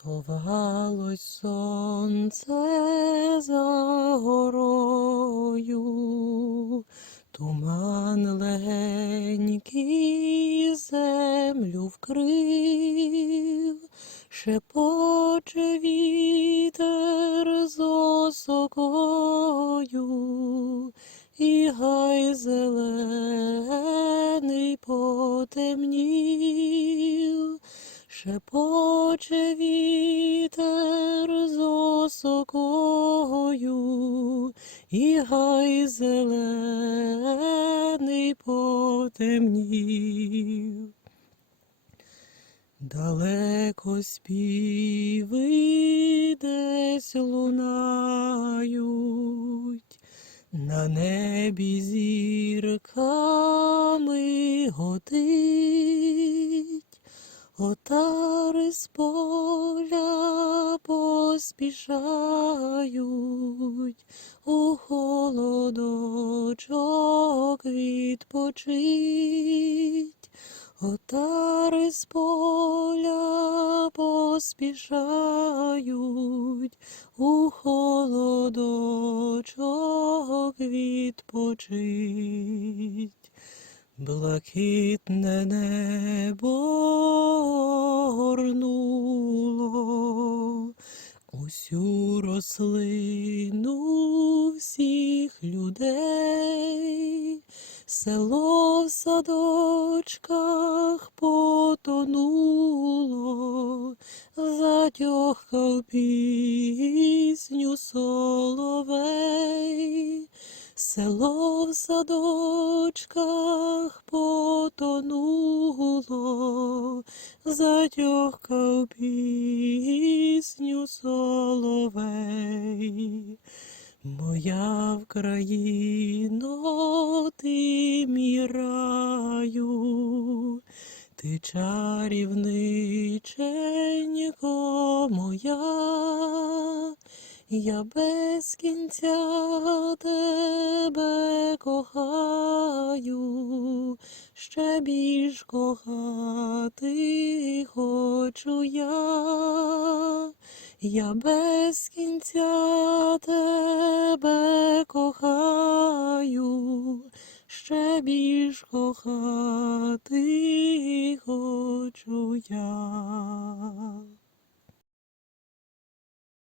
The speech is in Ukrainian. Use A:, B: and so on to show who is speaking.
A: Сховалось сонце за горою, туман легенький землю вкрив, шепоче вітер з осокою, і гай зелений потемнів. Шепоче вітер з осокою, і гай зелений потемнів. Далеко співи десь лунають, на небі зірками готить. Отари з поля поспішають, у холодочок відпочить. Отари з поля поспішають, у холодочок відпочить. Блакитне небо горнуло усю рослину всіх людей, село в садочках потонуло, затьохкав пісню соловей. Село в садочках потонуло, затьохкав пісню соловей. Моя Вкраїно, ти мій ти чарівниченько моя. Я без кінця тебе кохаю, ще більш кохати хочу я, я без кінця тебе кохаю, ще більш кохати хочу я.